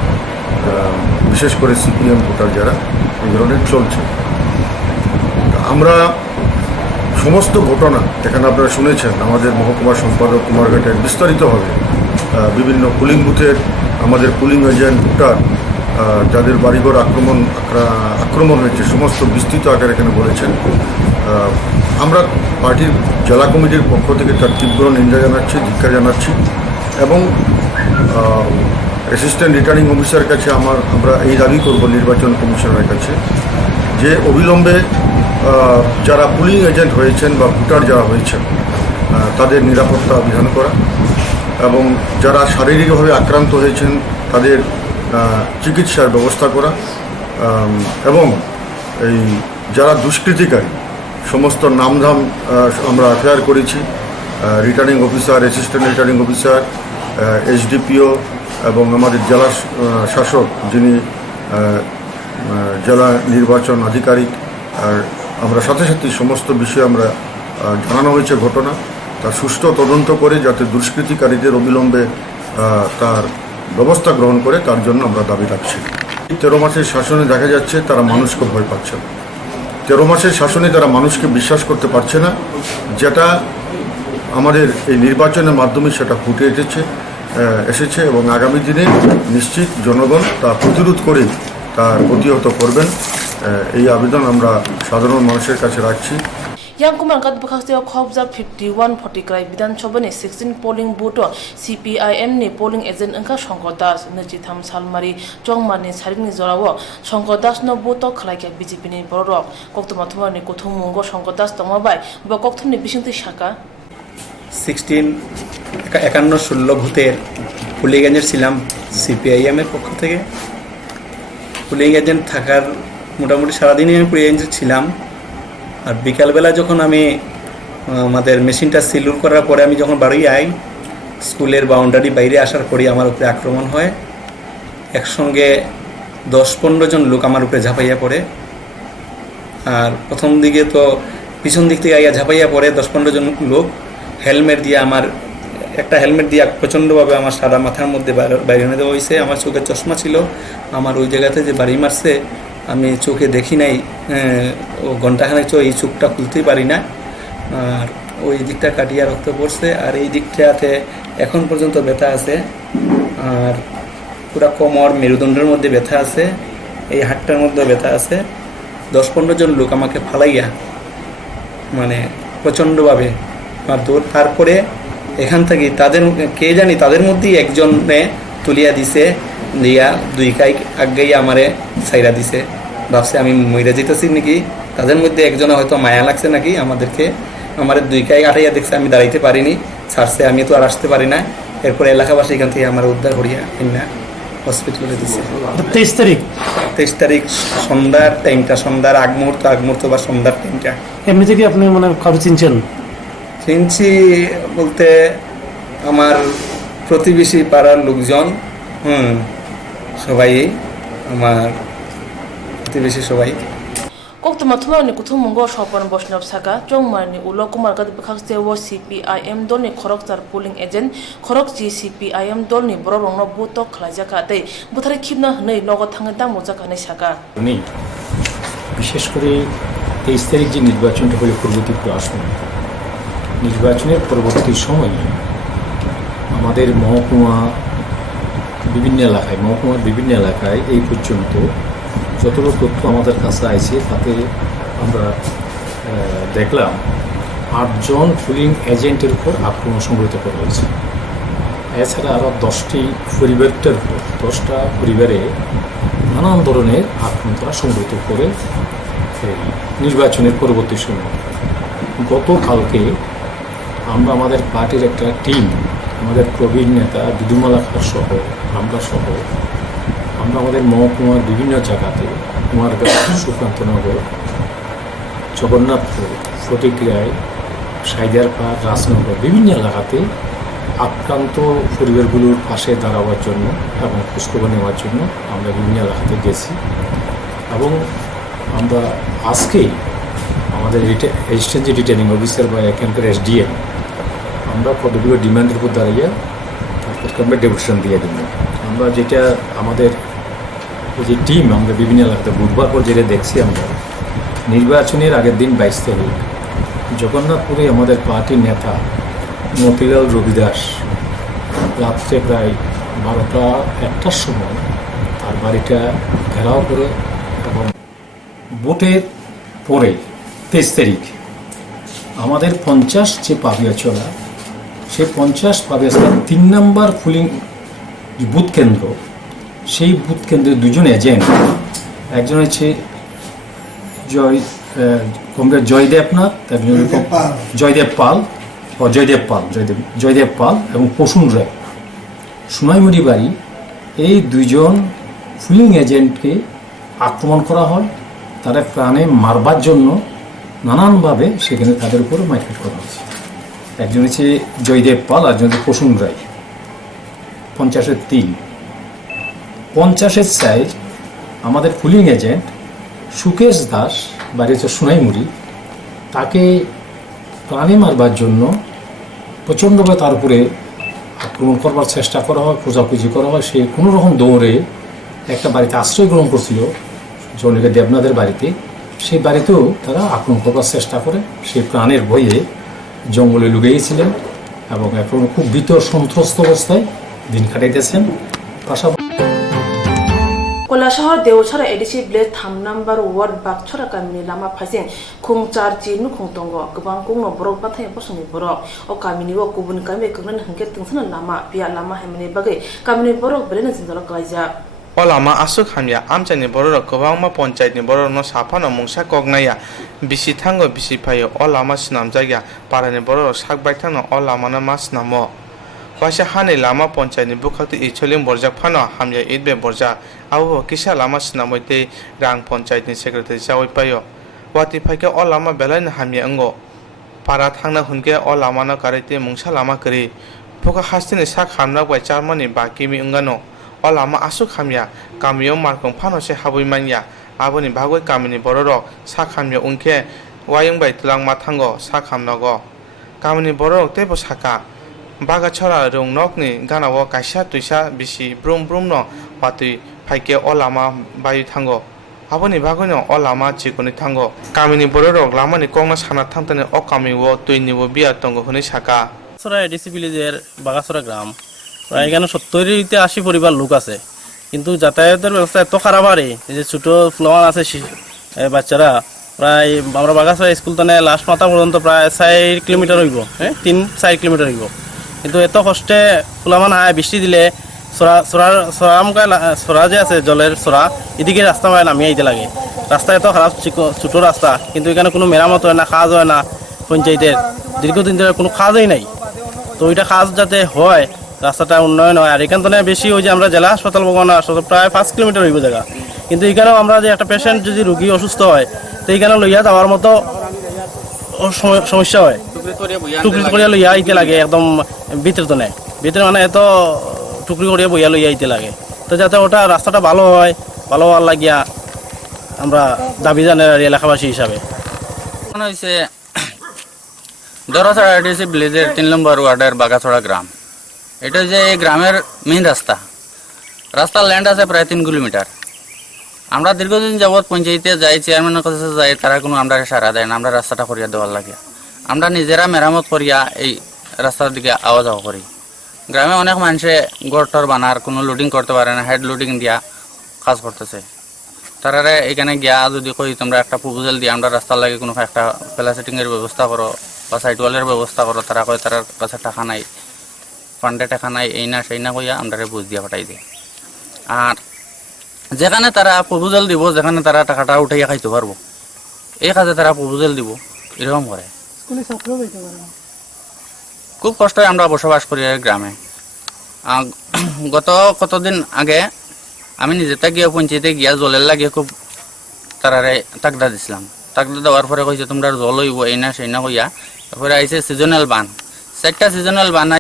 বিশেষ করে CPM ভোটার যারা এই ধরনের চলছে আমরা সমস্ত ঘটনা এখানে আপনারা শুনেছেন আমাদের মহকুমা সম্পাদক কুমারঘাটের বিস্তারিতভাবে বিভিন্ন পুলিং বুথের আমাদের পুলিং এজেন্ট ভোটার যাদের বাড়িঘর আক্রমণ হয়েছে সমস্ত বিস্তৃত আকারে এখানে বলেছেন আমরা পার্টির জেলা কমিটির পক্ষ থেকে তার তীব্র নিন্দা জানাচ্ছি ধিক্কার জানাচ্ছি এবং অ্যাসিস্ট্যান্ট রিটার্নিং অফিসারের কাছে আমরা এই দাবি করব নির্বাচন কমিশনের কাছে যে অবিলম্বে যারা পুলিং এজেন্ট হয়েছেন বা ভোটার যারা হয়েছেন তাদের নিরাপত্তা বিধান করা এবং যারা শারীরিকভাবে আক্রান্ত হয়েছেন তাদের চিকিৎসার ব্যবস্থা করা এবং এই যারা দুষ্কৃতিকারী সমস্ত নামধাম আমরা এফআইআর করেছি returning officer assistant returning officer SDPO এবং আমাদের জেলা শাসক যিনি জেলা নির্বাচন আধিকারিক আর আমরা সাথে সাথে সমস্ত বিষয়ে আমরা জানানো হয়েছে ঘটনা তার সুষ্ঠু তদন্ত করে যাতে দুষ্কৃতিকারীদের অবিলম্বে তার ব্যবস্থা গ্রহণ করে তার জন্য আমরা দাবি রাখছি 13 মাসের শাসনে দেখা যাচ্ছে তারা মানুষকে ভয় পাচ্ছে না 13 মাসের শাসনে তারা মানুষকে বিশ্বাস করতে পারছে না যেটা আমাদের এই নির্বাচনের মাধ্যমে সেটা ফুটে এসেছে এবং আগামী দিনে নিশ্চিত জনগণ তা প্রতিরোধ করে তার প্রতিহত করবেন এই আবেদন আমরা সাধারণ মানুষের কাছে রাখছি Yang kumargat bukhakteo khobja 5140 krai bidansoba ni 16 polling booth CPIM ni polling agent angka Swrangchati nechitham salmari chongmani saringni jorawo Swrangchati no booth khlaike BJP ni borok Koktwma thumani kuthungmungo Swrangchati tongmabai ba kokthumni bisingti shaka 16 ভূতের polling agent ছিলাম CPIM এর পক্ষ থেকে polling agent থাকার মোটামুটি সারাদিনই আমি polling agent ছিলাম আর বিকালবেলা যখন আমি আমাদের মেশিনটা সিলুর করার পরে আমি যখন বাড়ি আই স্কুলের বাউন্ডারি বাইরে আসার পরই আমার উপরে আক্রমণ হয় একসঙ্গে 10-15 জন লোক আমার উপরে ঝাঁপাইয়া পড়ে আর প্রথম দিকে তো পিছন দিক থেকে আইয়া ঝাঁপাইয়া পড়ে 10-15 জন লোক হেলমেট দিয়ে আমার একটা হেলমেট দিয়ে প্রচণ্ডভাবে আমার সারা মাথার মধ্যে বাইরে দেওয়া হয়েছে। আমার চোখে চশমা ছিল, আমার ওই জায়গাতে যে বাড়ি মারছে আমি চোখে দেখি নাই, ও ঘন্টাখানেক এই চোখটা খুলতেই পারি না। আর ওই দিকটা কাটিয়া রক্ত পড়ছে, আর এই দিকটাতে এখন পর্যন্ত ব্যথা আছে, আর পুরা কোমর মেরুদণ্ডের মধ্যে ব্যথা আছে, এই হাতটার মধ্যে ব্যথা আছে। 10-15 জন লোক আমাকে ফালাইয়া মানে প্রচণ্ডভাবে মারধর। তারপরে এখান থেকে তাদের কে জানি তাদের মধ্যেই একজনে তুলিয়া দিছে, দিয়া 2 কাইক আগেই আমারে ছাইরা দিছে। ভাবছে আমি মইরা যেতেছি নাকি, তাদের মধ্যে একজনে হয়তো মায়া লাগছে নাকি আমাদেরকে, আমার 2 কাইক আটাইয়া দেখছে আমি দাঁড়াইতে পারিনি, ছাড়ছে, আমি তো আর আসতে পারি না। এরপরে এলাকাবাসী এখান থেকে আমার উদ্ধার করিয়া না হসপিটালে দিচ্ছে। 23 তারিখ সন্ধ্যার টাইমটা, সন্ধ্যার আগ মুহূর্ত বা সন্ধ্যার টাইমটা। এমনিতে কি আপনি মানে কারো চিনছেন? চিনছি বলতে আমার প্রতিবেশী পাড়ার লোকজন, সবাই আমার প্রতিবেশী সবাই। Koktwma thumani kuthumunggo Sopan Bosnov Saka Chongmani Ulo Kumargat Bkhakse wo CPIM dolni Khoroktar polling agent Khorokchi CPIM dolni Bororongno Buto Khlajaka te Buthari khibna nei logot thangda mojaka nei Saka বিশেষ করে 23 তারিখ যে নির্বাচনটা হলো পূর্বতীব্র আসন, নির্বাচনের পরবর্তী সময়ে আমাদের মহকুমার বিভিন্ন এলাকায় এই পর্যন্ত যতগুলো তথ্য আমাদের কাছে আছে তাতে আমরা দেখলাম 8 জন পুলিং এজেন্টের উপর আক্রমণ সংঘটিত করা হয়েছে। এছাড়া আরও 10টি পরিবারটার উপর 10টা পরিবারে নানান ধরনের আক্রমণ তারা সংঘটিত করে নির্বাচনের পরবর্তী সময়। গতকালকে আমরা আমাদের পার্টির একটা টিম, আমাদের প্রবীণ নেতা বিদুমালা সহ আমরা আমাদের মহকুমার বিভিন্ন জায়গাতে কুমারঘাট, সুকান্তনগর, জগন্নাথপুর, ফটিকরায়, সাইদারপাড়, রাজনগর বিভিন্ন এলাকাতে আক্রান্ত পরিবারগুলোর পাশে দাঁড়াবার জন্য এবং খোঁজখবর নেওয়ার জন্য আমরা বিভিন্ন এলাকাতে গেছি। এবং আমরা আজকেই আমাদের অ্যাসিস্ট্যান্ট রিটার্নিং অফিসার বা এখানকার SDM আমরা কতগুলো ডিমান্ডের উপর দাঁড়িয়ে তাদেরকে আমরা ডেপুটেশন দিয়ে দেব। আমরা যেটা আমাদের যে টিম আমরা বিভিন্ন এলাকাতে বুধবার পর যেটা দেখছি, আমরা নির্বাচনের আগের দিন 22 তারিখ জগন্নাথপুরে আমাদের পার্টির নেতা মতিলাল রবিদাস রাত্রে প্রায় 12টা-1টার সময় তার বাড়িটা ঘেরাও করে, এবং ভোটের পরে 23 তারিখ আমাদের 50 যে পাবিয়া চলা, সেই 50 পাবিয়া চলা 3 নম্বর পুলিং বুথ কেন্দ্র, সেই বুথ কেন্দ্রের 2 জন এজেন্ট, একজন হচ্ছে জয়দেবনাথ, জয়দেব পাল এবং প্রসূন রায়, সোনাইমুড়ি বাড়ি, এই 2 জন পুলিং এজেন্টকে আক্রমণ করা হয়। তারা প্রাণে মারবার জন্য নানানভাবে সেখানে তাদের উপর মারপিট করা হয়েছে। একজন হচ্ছে জয়দেব পাল, একজন হচ্ছে প্রসূন রায়। 50-এর 3, 50-এর 4 আমাদের পুলিং এজেন্ট সুকেশ দাস, বাড়ি হচ্ছে সোনাইমুড়ি, তাকে প্রাণে মারবার জন্য প্রচণ্ডভাবে তার উপরে আক্রমণ করবার চেষ্টা করা হয়, খোঁজাখুঁজি করা হয়। সে কোনো রকম দৌড়ে একটা বাড়িতে আশ্রয় গ্রহণ করছিল, জনকে দেবনাথের বাড়িতে, সেই বাড়িতেও তারা আক্রমণ করবার চেষ্টা করে। সে প্রাণের ভয়ে জঙ্গলে লুকিয়েছিলেন এবং এখন খুব ভীত সন্ত্রস্ত অবস্থায় দিন কাটাইতেছেন। পাশাপাশি Kolasahar Deochara Edisi Blade Tham Number Ward Bakchara Kamini Lama Pasing Kung Charji Nukung Tongo, Kabang Kung no Borok Batay Posuni Borok, O Kamini Wok Kubun Kame Kugan Hanket Tungsana Lama, Pia Lama Hamini Bagay, Kamini Borok Belenas in the Localiza. Olama asuk hamya amchani borok kobangma panchayat ni borok no saphano mungsa kognaya bisi thango bisi phayo olama snamjaya parani borok sakbai thangno olama na mas namo Pasha Hani Lama Ponchani Bukhati Icholim Borjak Pano, Hamya Idbe Borja, Awo Kisha Lama Snamote, Rang Ponchayat Secretary Sawi Payo, Wati Paka all Lama Belan Hamya Ango, Parathana Hunke all Lamana Karate Mungsha Lama Kari, Puka Hastin is Sak Hamna by Charmani Bakimi Ungano, all Lama Asuk Hamya, Kamio Markon Pano Se Habumania, Aboni Bagwe Kamini Bororo, Sak Hamya Unke, Wayung by Tulang Matango, Sak Hamnago, Kamini Borok Tebo Saka. বাগাছড়া রং নকনি গানাও কাইসা তুইসা বিসি ব্রুম ব্রুম ন পাতুই ফাইকে অ লামা বায়ু থাঙ্গো aboni bagoni o lama chikoni thango kamini borok lamani kongna sana thangtane o kamiwo tuiniwo biya tongo huni saka সরা এডিসি ভিলেজের বাগাছড়া গ্রাম প্রায় এখানে 70-80 পরিবার লোক আছে কিন্তু যাতায়াতের ব্যবস্থা এত খারাপ আরে যে ছোট ফ্লোয়ার আছে বাচ্চারা প্রায় আমরা বাগাছড়া স্কুল তানে লাস্ট মাথা পর্যন্ত প্রায় 4 কিলোমিটার হইব হ্যাঁ 3-4 কিলোমিটার হইব কিন্তু এত কষ্টে ফুলামান আয় বৃষ্টি দিলে সরা যে আছে জলের সরা এদিকে রাস্তা মানে নামিয়ে আইতে লাগে রাস্তা এত খারাপ ছোট রাস্তা কিন্তু এখানে কোনো মেরামত হয় না কাজ হয় না পঞ্চায়েতের দীর্ঘদিন ধরে কোনো কাজই নাই তো ওইটা কাজ যাতে হয় রাস্তাটা উন্নয়ন হয় আর এখান থেকে বেশি ওই যে আমরা জেলা হাসপাতাল বগানো প্রায় 5 কিলোমিটার হইব জায়গা কিন্তু এখানেও আমরা যে একটা পেশেন্ট যদি রুগী অসুস্থ হয় তো এইখানে লইয়া যাওয়ার মতো সমস্যা হয় টুকরি করিয়া লইয়া আইতে লাগে একদম ভিতরে মানে এত টুকরি করিয়া বইয়া লইয়া আইতে লাগে তো যাতে ওটা রাস্তাটা ভালো হয় ভালো হওয়ার লাগিয়া আমরা দাবি জানাই এলাকাবাসী হিসাবে হয়েছে দরাছড়া এডিসি ভিলেজের 3 নম্বর ওয়ার্ডের বাগাছড়া গ্রাম এটা যে এই গ্রামের মেইন রাস্তার ল্যান্ড আছে প্রায় 3 কিলোমিটার আমরা দীর্ঘদিন যাবৎ পঞ্চায়েতে যাই চেয়ারম্যানের কাছে যাই তারা কোনো আমরা সারা দেয় না আমরা রাস্তাটা করিয়া দেওয়ার লাগে আমরা নিজেরা মেরামত করিয়া এই রাস্তার দিকে আওয়া যাওয়া করি গ্রামে অনেক মানুষে গড়টর বানার কোনো লোডিং করতে পারে না হেড লোডিং দিয়া কাজ করতেছে তারা এখানে গিয়া যদি কই তোমরা একটা প্রপোজাল দিয়ে আমরা রাস্তার লাগে কোনো একটা প্লাস্টিকের ব্যবস্থা করো বা সাইড ওয়ালের ব্যবস্থা করো তারা কয় তার কাছে টাকা নাই ফান্ডে টাকা নাই এই না সেই না কইয়া আমরা বুঝ দিয়া পাঠাই দেয় আর যেখানে তারা প্রপোজাল দিব যেখানে তারা টাকাটা উঠাইয়া খাইতে পারবো এই কাজে তারা প্রপোজাল দিব এরকম করে খুব কষ্টে আমরা বসবাস করি গ্রামে গত কতদিন আগে আমি নিজেটা গিয়ে পঞ্চায়েতে গিয়া জলের লাগিয়ে খুব তারারে তাকদা দিছিলাম তাকদা দেওয়ার পরে কইছে তোমরা জল হইব এই না সেই না কইয়া তারপরে আইছে সিজনাল বান 4টা সিজনাল বান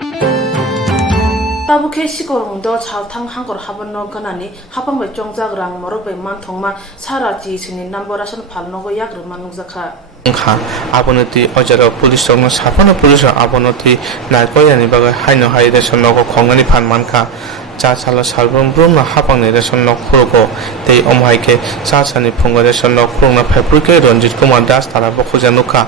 তাবুকে সিকরং দ ছালথাং হাঙ্গর হাবন গানানি হাপাংবাই চংজাগ্রাং মরবাই মানথংमा साराची सिनि नाम्बरासन फालनगो याग्र मानुजाखा खा आबनति अजर पुलिस संग साफानो पुलिस आबनति नायकोयानि बागै हाइनो हाइ रेसन नगो खंगनि फानमानखा चा साला सालब्रम ब्रम ना हापांनि रेसन नग खुरगो तै अमहाइके चा सानि फुंग रेसन नग खुरना फेब्रुके रंजित कुमार दास तारा बखुजानुखा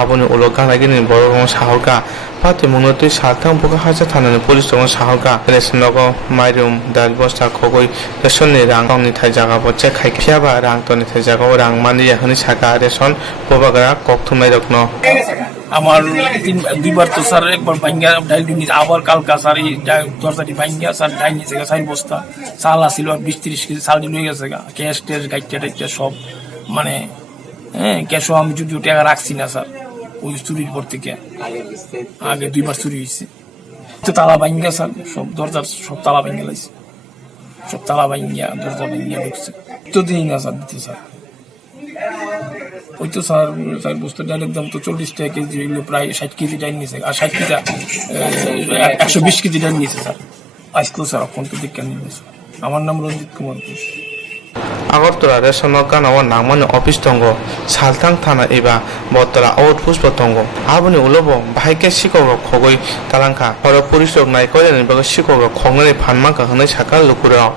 आबनि उलो गानागिनि बरगं साहरका पाति मुनति साथां बुका हाजा थानानि पुलिस संग साहरका रेसन नगो माइरुम दाल बस्ता खगoi रेसननि रां गावनि थाइ जागा बचे खाइ फियाबा रां तनि थाइ जागा रां मानि याहनि साका रेसन बबागरा कोक्तुमा रखनो আমার দুইবার তো স্যার একবার ভাঙ্গা ডাইল দিন আবার কালকা স্যার এই দরজাটি ভাঙ্গা স্যার ডাইল নিচে 4 বস্তা চাল আসছিল 20-30 কেজি চাল দিন হয়ে গেছে ক্যাশ টেস গাইটা সব মানে হ্যাঁ ক্যাশও আমি যদি টাকা রাখছি না স্যার ওই চুরির পর থেকে আগে দুইবার চুরি হয়েছে তো তালা ভাঙ্গা স্যার সব দরজার সব তালা ভাঙ্গা লাগছে সব তালা ভাঙ্গা দরজা ভাঙ্গা ঢুকছে তো দিন না স্যার দিতে স্যার ওই তো স্যার বস্তা ডাইলের দাম তো 40 টাকা কেজি হইলে প্রায় 60 কেজি ডাইল নিয়েছে আর 60 কেজি 120 কেজি ডাইল নিয়েছে স্যার আজকেও স্যার এখন তো দেখে নিয়েছে আমার নাম রঞ্জিত কুমার ঘোষ আগরতলা রেশন গানাও নামমানি অফিস দङ सालथां थाना एबा बतला आउटपोस्ट दङ आबनि उलबो बाहायके सिकौर खगै तालांखा हर पुलिस नायकोयानि बागै सिकौर खंगनि फानमाखा हनै साका लुकुराव